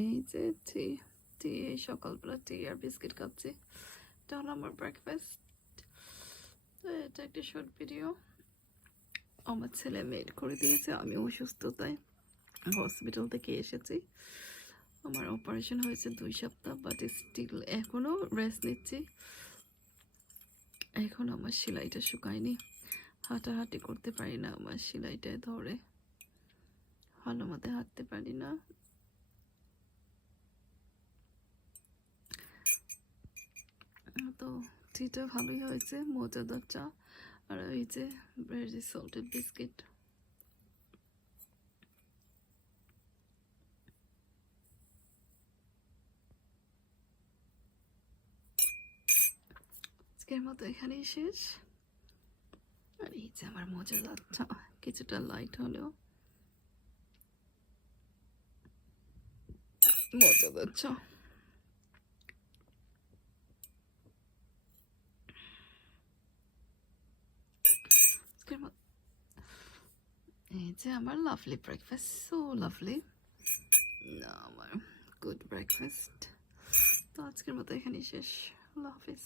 এই যে টি টি এই সকালবেলা টি আর বিস্কিট খাচ্ছি। এটা হলো আমার ব্রেকফাস্ট। তো এটা একটা শর্ট ভিডিও। আমার ছেলে মেড করে দিয়েছে, আমি অসুস্থতায় হসপিটাল থেকে এসেছি। আমার অপারেশন হয়েছে 2 সপ্তাহ, বাট স্টিল এখনও রেস্ট নিচ্ছি। এখন আমার সেলাইটা শুকায়নি, হাঁটাহাঁটি করতে পারি না, আমার সেলাইটায় ধরে, ভালো মতো হাঁটতে পারি না। তো টিটা ভালোই হয়েছে, মজাদার চা। আর ওই যে ভেরি সল্টেড বিস্কিট। আজকের মতো এখানেই শেষ। আর এই যে আমার মজাদার চা, কিছুটা লাইট হলেও মজাদার চা। আজকের মতো এই যে আমার লাভলি ব্রেকফাস্ট, সো লাভলি, আমার গুড ব্রেকফাস্ট। তো আজকের মতো এখানেই শেষ। আল্লাহ হাফিজ।